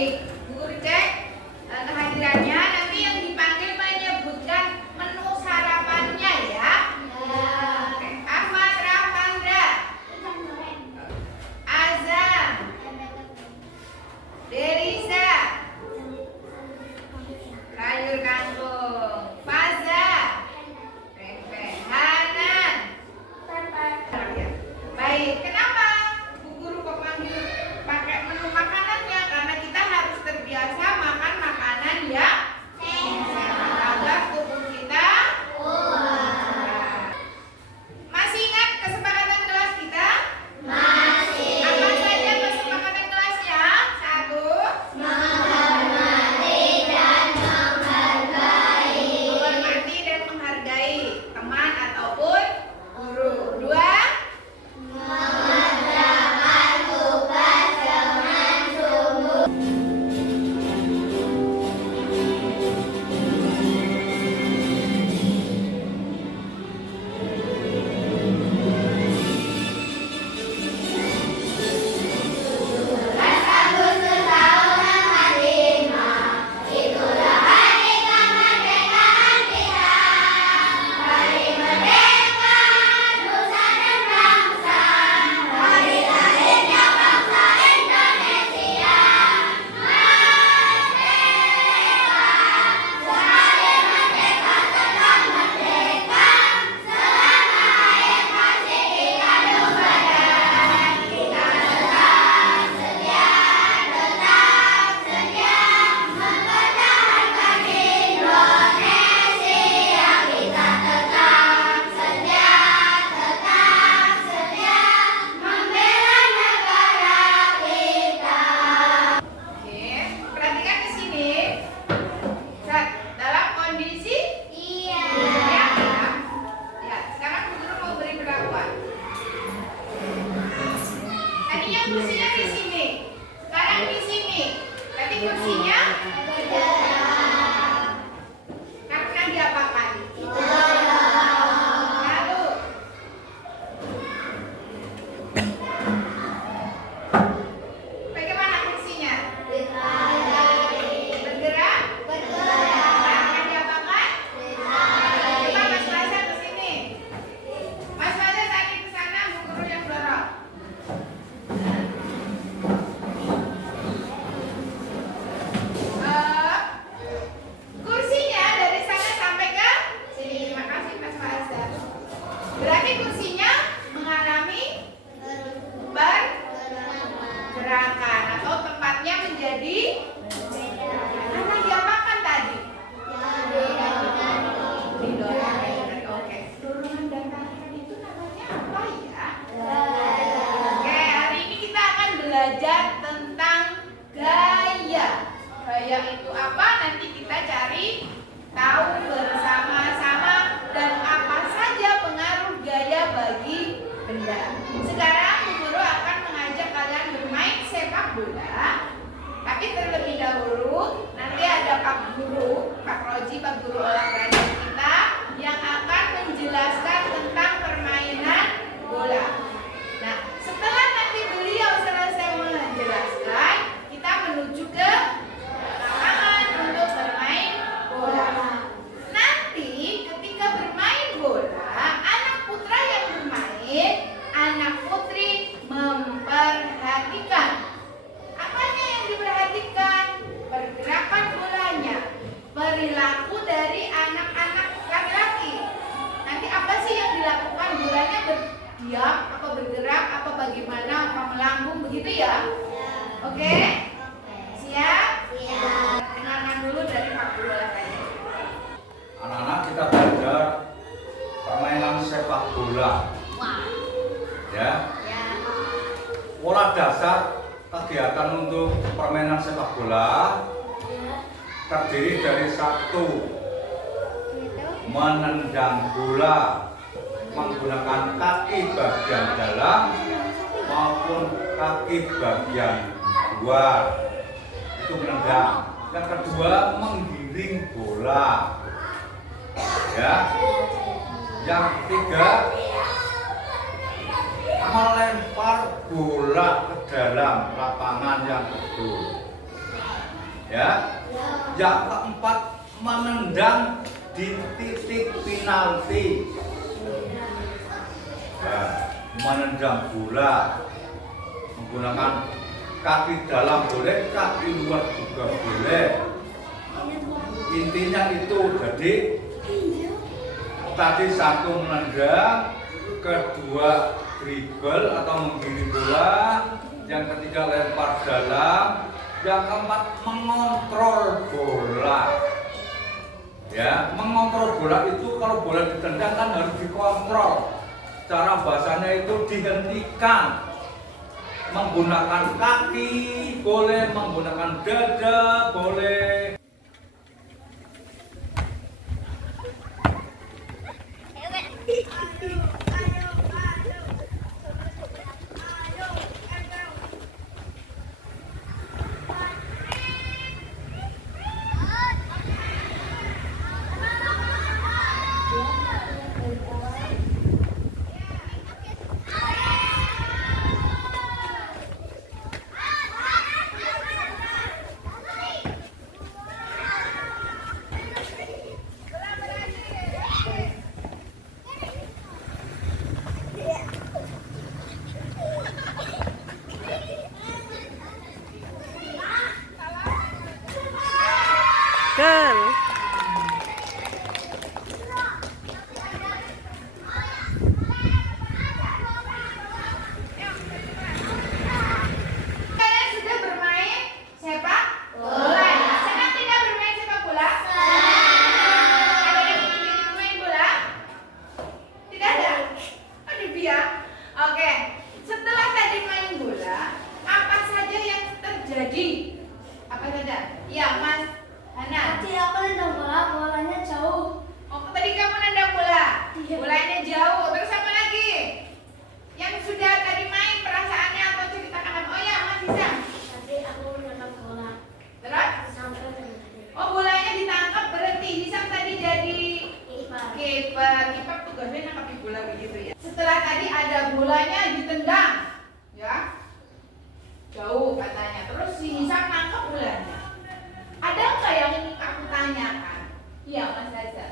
Baik, Bu Guru cek kehadirannya. Nanti yang dipanggil menyebutkan menu sarapannya ya. Oke. Ahmad Rahmandra, Azam, Deriza, sayur kangkung, Faza, tempe, Hanan. Baik, kenapa Bu Guru kok panggil pakai menu makanannya? Karena kita harus terbiasa makan makanan yang sehat agar tubuh kita kuat. Masih ingat kesepakatan kelas kita? Masih. Apa saja kesepakatan kelasnya? 1. Menghormati dan menghargai. Menghormati dan menghargai teman ataupun guru. 2. Mengerjakan tugas dengan sungguh. Kursinya di sini. Sekarang di sini. Berarti kursinya karena diapakan? Lalu bagaimana kursinya? Bergerak? Karena diapakan? Coba Mas Faza ke sini. Mas Faza tadi ke sana, Bu Guru yang dorong. Kursinya dari sana sampai ke sini. Terima kasih Mas Faza. Berarti kursinya mengalami pergerakan atau tempatnya menjadi karena diapakan tadi? Didorong. Oke. Dorongan dan tarikan itu namanya apa ya? Oke, hari ini kita akan belajar tentang gaya. Gaya itu apa? Nanti kita cari tahu bersama-sama dan apa saja pengaruh gaya bagi benda. Sekarang Bu Guru akan mengajak kalian bermain sepak bola. Tapi terlebih dahulu nanti ada Pak Guru, Pak Roji, Pak Guru olahraga kita yang akan menjelaskan tentang permainan bola. Nah, setelah nanti beliau selesai menjelaskan, kita menuju ke lapangan untuk bermain bola. Nanti ketika bermain bola, anak putra yang bermain, anak putri memperhatikan. Apanya yang diperhatikan? Pergerakan bolanya, perilaku dari anak-anak laki-laki. Nanti apa sih yang dilakukan? Bolanya berdiam, apa bergerak, apa bagaimana, apa melambung, begitu ya? Oke? Siap? Dengarkan dulu dari Pak Guru olahraga. Anak-anak, kita belajar permainan sepak bola. Ya. Pola dasar kegiatan untuk permainan sepak bola terdiri dari 1. Menendang bola menggunakan kaki bagian dalam maupun kaki bagian luar. Itu menendang. Yang kedua, menggiring bola. Ya. Yang ketiga, melempar bola ke dalam lapangan yang betul. Ya. Yang keempat, menendang di titik penalti. Ya, menendang bola menggunakan kaki dalam boleh, kaki luar juga boleh. Intinya itu, jadi tadi satu menendang, kedua dribble atau menggiring bola, yang ketiga lempar dalam, yang keempat mengontrol bola. Ya, mengontrol bola itu kalau bola ditendang kan harus dikontrol. Cara bahasanya itu dihentikan. Menggunakan kaki boleh, menggunakan dada boleh. Girl. Kalian sudah bermain sepak bola ya? Senang tidak bermain sepak bola? Ada yang ingin bermain bola? Tidak ada? Oh, Divya. Oke. Setelah tadi main bola, apa saja yang terjadi? Apa saja? Iya, Mas Hana. Tadi aku nendang bola, bolanya jauh. Oh, tadi kamu nendang bola. Iya. Bolanya jauh. Terus apa lagi? Yang sudah tadi main perasaannya atau ceritakan apa? Oh ya, Mas Isam. Tadi aku nendang bola Terus? sampai berhenti. Oh, bolanya ditangkap berhenti. Isam tadi jadi kiper. Kiper tugasnya nangkap bola begitu ya. Setelah tadi ada bolanya ditendang, ya. Jauh katanya. Terus si Isam nangkap bolanya. Ada nggak yang ingin aku tanyakan? Iya, Mas Raza.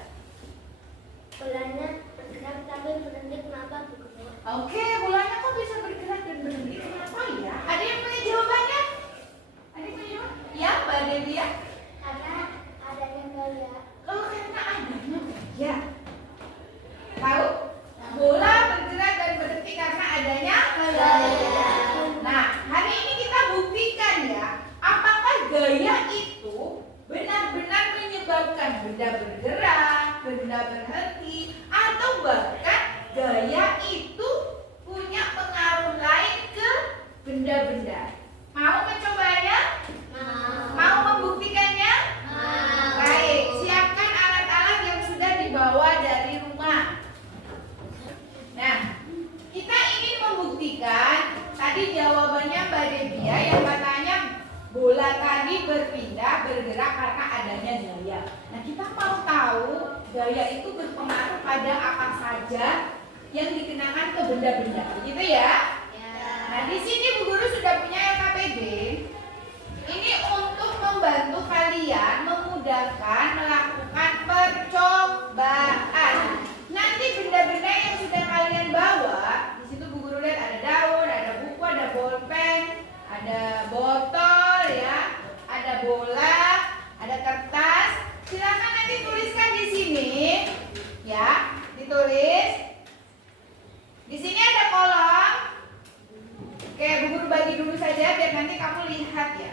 Bolanya bergerak tapi berhenti, kenapa begitu? Oke, bolanya kok bisa bergerak dan berhenti? Kenapa ya? Ada yang punya jawabannya? Ada yang punya jawaban? Ya, Mbak Delia. Karena adanya gaya. Oh, karena adanya gaya. Tahu? Bola bergerak dan berhenti karena adanya gaya. Nah, hari ini kita buktikan ya, apakah gaya itu benar-benar menyebabkan benda bergerak, benda berhenti, atau bahkan gaya itu punya pengaruh lain ke benda-benda. Mau mencobanya? Mau membuktikannya? Baik, siapkan alat-alat yang sudah dibawa dari rumah. Nah, kita ingin membuktikan tadi jawabannya Mbak Devia yang katanya bola tadi berpindah, bergerak karena adanya gaya. Nah, kita mau tahu gaya itu berpengaruh pada apa saja yang dikenakan ke benda-benda, begitu ya? Nah, di sini Bu Guru sudah punya LKPD. Ini untuk membantu kalian memudahkan melakukan percobaan. Nanti benda-benda yang sudah kalian bawa, di situ Bu Guru lihat ada daun, ada buku, ada bolpen, ada botol ya, ada bola, ada kertas. Silakan nanti tuliskan di sini, ya, ditulis. Di sini ada kolom. Oke, Bu Guru bagi dulu saja biar nanti kamu lihat ya.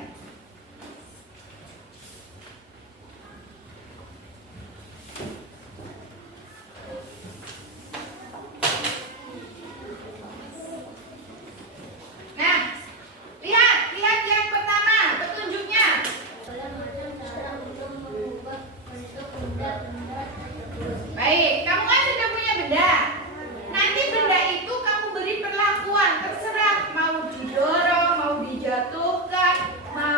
Nah, lihat yang pertama petunjuknya. Bola macam cara untuk mengubah bentuk benda-benda tersebut. Baik, kamu kan sudah punya benda. Nanti benda itu kamu beri perlakuan, terserah mau didorong, mau dijatuhkan, mau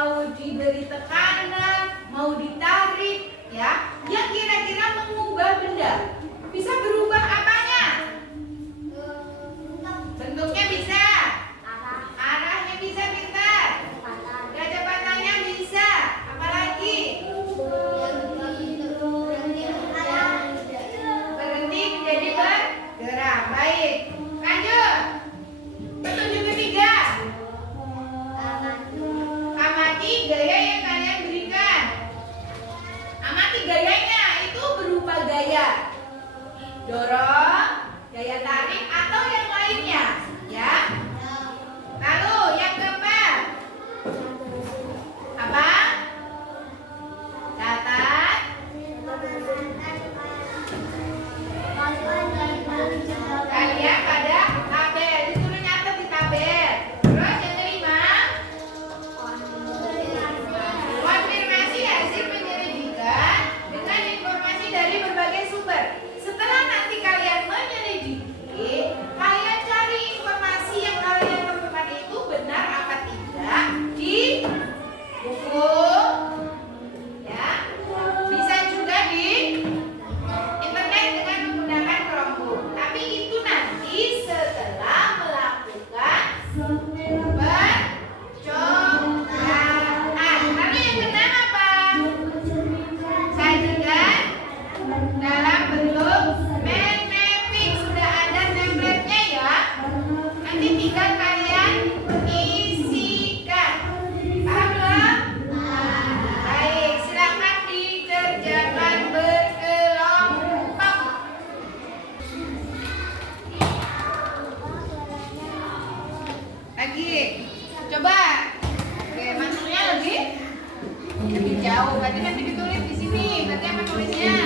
jauh. Berarti nanti ditulis di sini. Berarti apa tulisnya?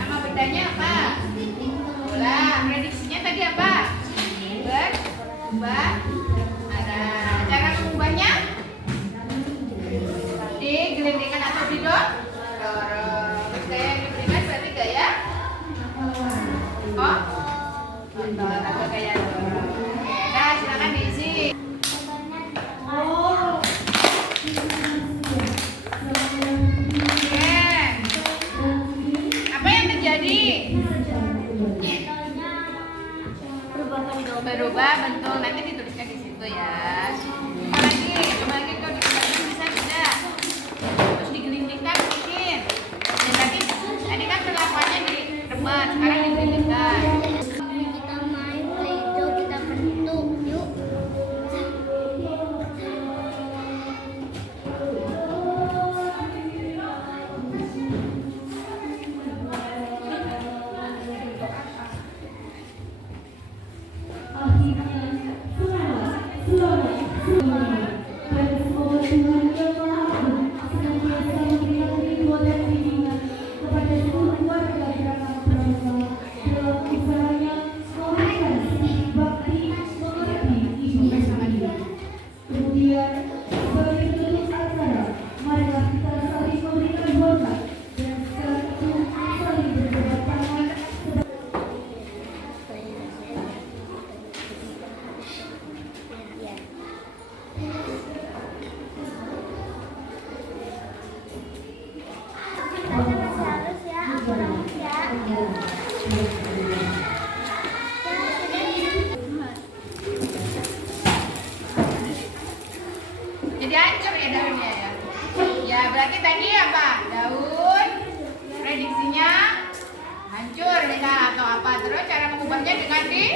Nama bendanya apa? Bola. Prediksinya tadi apa? Berubah. Ada cara mengubahnya? Digelindingkan atau didorong? Terus gaya yang diberikan berarti gaya? Oh? Motor atau gaya dorong. Oke, nah silakan diisi. Apa yang terjadi? Berubah bentuk, nanti dituliskan di situ ya. Apalagi kalau dikembalikan bisa tidak? Terus digelindingkan mungkin. Dan tadi kan perlakuannya direbat, sekarang digelindingkan. Kita main Play-Doh, kita bentuk yuk. Jadi hancur ya daunnya ya. Ya berarti tadi apa? Daun prediksinya hancur ya atau apa? Terus cara mengubahnya dengan di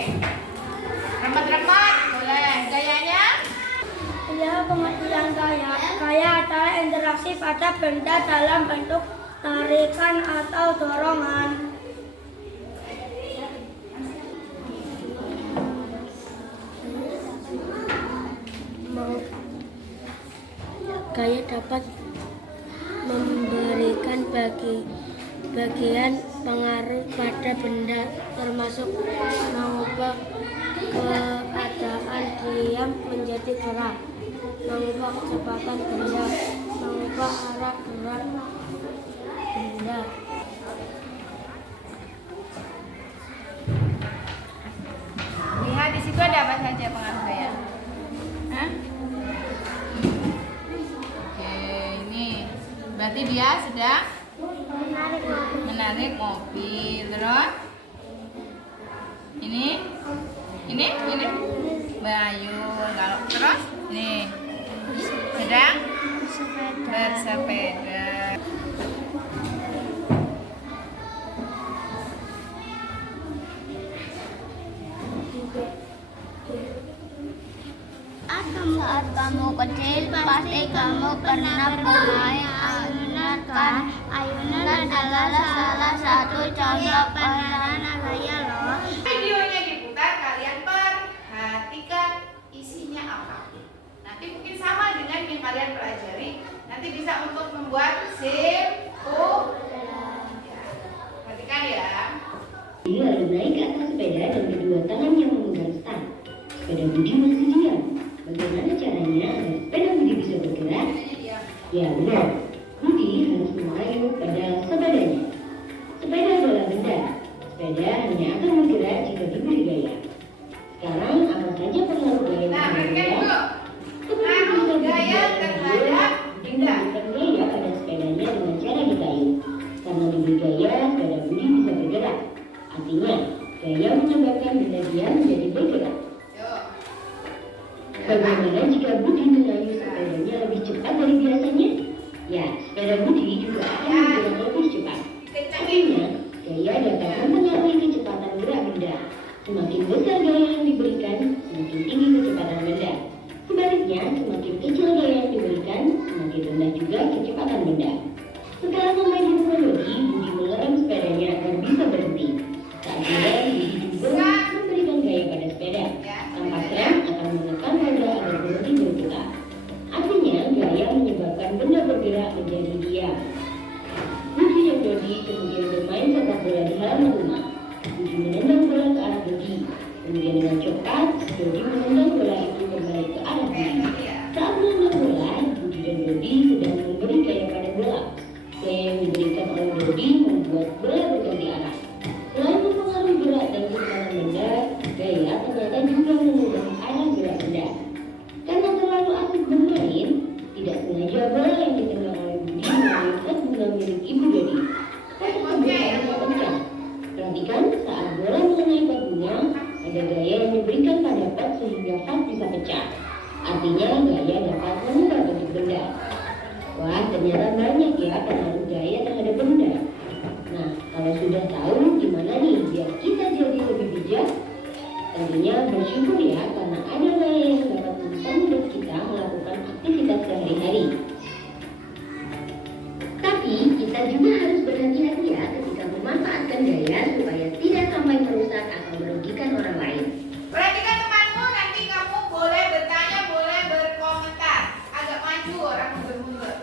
remet-remet. Boleh. Gayanya? Ya, pengertian gaya. Gaya adalah interaksi pada benda dalam bentuk tarikan atau dorongan. Gaya dapat memberikan bagian pengaruh pada benda, termasuk mengubah keadaan diam menjadi gerak, mengubah kecepatan benda, mengubah arah gerak benda. Lihat di situ ada apa saja pengaruh gaya? Hah? Oke, ini berarti dia sedang menarik mobil. Terus ini bayun. Kalau terus ini sedang bersepeda. Saat kamu kecil, pasti kamu pernah bermain ayunan kan? Ayunan adalah salah satu contoh permainan gaya loh. Videonya diputar, kalian perhatikan isinya apa. Nanti mungkin sama dengan yang kalian pelajari. Nanti bisa untuk membuat simpulan. Perhatikan ya. Dia lalu naik ke atas sepeda dan kedua tangannya memegang stang. Sepeda Budi masih diam. Bagaimana caranya agar sepeda Budi bisa bergerak? Ya benar, Budi harus mengayuh pedal sepedanya. Sepeda adalah benda. Sepeda hanya akan bergerak jika diberi gaya. Sekarang apa saja pengaruh gaya Nah, terhadap perhatikan benda? dulu. Seperti Pengaruh bisa gaya terhadap Budi memberikan gaya pada sepedanya dengan cara dikayuh. Karena diberi gaya, sepeda Budi bisa bergerak. Artinya, gaya menyebabkan benda diam menjadi bergerak. Yuk. Bagaimana jika Budi mengayuh sepedanya lebih cepat dari biasanya? Ya, sepeda Budi juga akan bergerak lebih cepat. Artinya, gaya dapat mempengaruhi kecepatan gerak benda. Semakin besar gaya yang diberikan, semakin tinggi kecepatan benda. Sebaliknya, semakin kecil gaya yang diberikan, semakin rendah juga kecepatan benda. Setelah memainkan teknologi, Budi mengerem sepedanya agar bisa berhenti. Saat berjalan, Budi juga memberikan gaya pada sepeda. Tanpa rem akan menekan roda agar berhenti berputar. Artinya, gaya menyebabkan benda bergerak menjadi diam kemudian bermain sepak bola di halaman rumah. Budi menendang bola ke arah Dodi. Kemudian dengan cepat, Dodi menendang bola itu kembali ke arah Budi. Saat menendang bola, Budi dan Dodi sedang memberi gaya pada bola. Gaya yang diberikan oleh Dodi membuat bola berganti arah. Selain mempengaruhi gerak dan kecepatan benda, gaya ternyata juga mengubah arah gerak benda. Karena terlalu asik bermain, tidak sengaja bola yang ditendang oleh Budi mengenai bunga milik Ibu Dodi. Sangat kencang. Perhatikan saat bola mengenai pot bunga, ada gaya yang diberikan pada pot sehingga vas bisa pecah. Artinya gaya dapat mengubah bentuk benda. Wah, ternyata banyak ya pengaruh gaya terhadap benda. Nah, kalau sudah tahu gimana nih biar kita jadi lebih bijak? Tentunya bersyukur ya karena ada gaya yang dapat mempermudah kita melakukan aktivitas sehari-hari. Tapi kita juga harus berhati-hati ya ketika memanfaatkan gaya supaya tidak sampai merusak atau merugikan orang lain. Perhatikan temanmu, nanti kamu boleh bertanya, boleh berkomentar. Agak maju orang mundur-mundur.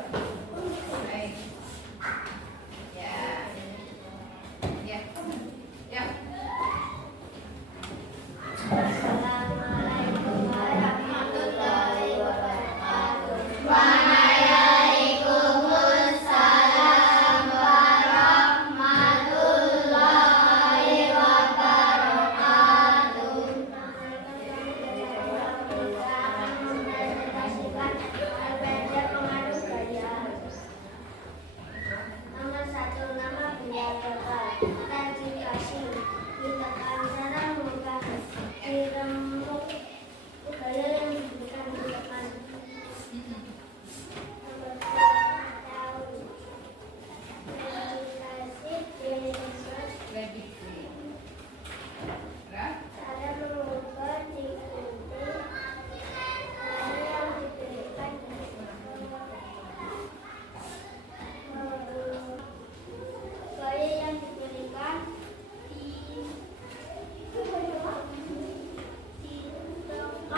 Baik. Ya. Ya. Ya. Assalamualaikum warahmatullahi wabarakatuh. Waalaikumsalam warahmatullahi wabarakatuh. Nomor 1, nama benda lokal. Verifikasi. Ditekan cara mengubah dirembuk gaya yang diberikan di depan. Nomor 2, tahun. Verifikasi diinput. Cara mengubah diikuti gaya yang diberikan di depan. Gaya yang diberikan ditekan.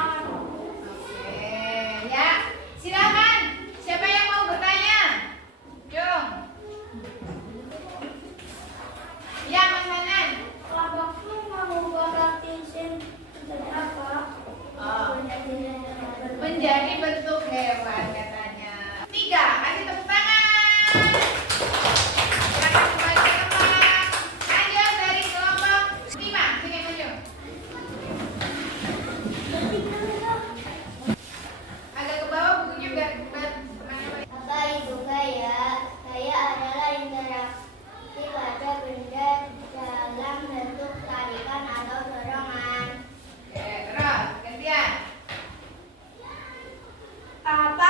Oke, ya. Silakan. Siapa yang mau bertanya? Jom. Ya, Mas Hanan. Waktu mengubah lapisan menjadi apa? Oh. Menjadi bentuk hewan katanya. 3, kasih tepuk tangan. Silakan kembali ke tempat. Lanjut dari kelompok 5, sini maju. Agak ke bawah bukunya biar mana-mana. Apa itu gaya? Gaya adalah interaksi pada benda dalam bentuk tarikan atau dorongan. Oke, terus gantian. Apa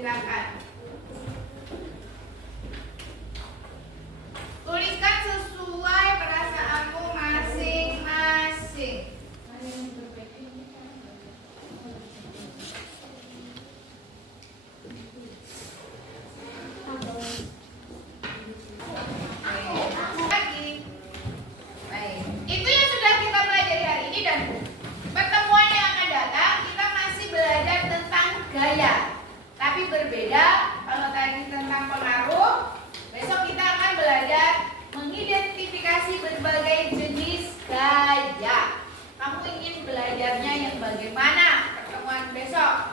Silakan. Tuliskan sesuai perasaanmu masing-masing. Lagi. Baik. Itu yang sudah kita pelajari hari ini, dan pertemuan yang akan datang kita masih belajar tentang gaya. Tapi berbeda. Kalau tadi tentang pengaruh, besok kita akan belajar mengidentifikasi berbagai jenis gaya. Kamu ingin belajarnya yang bagaimana? Pertemuan besok.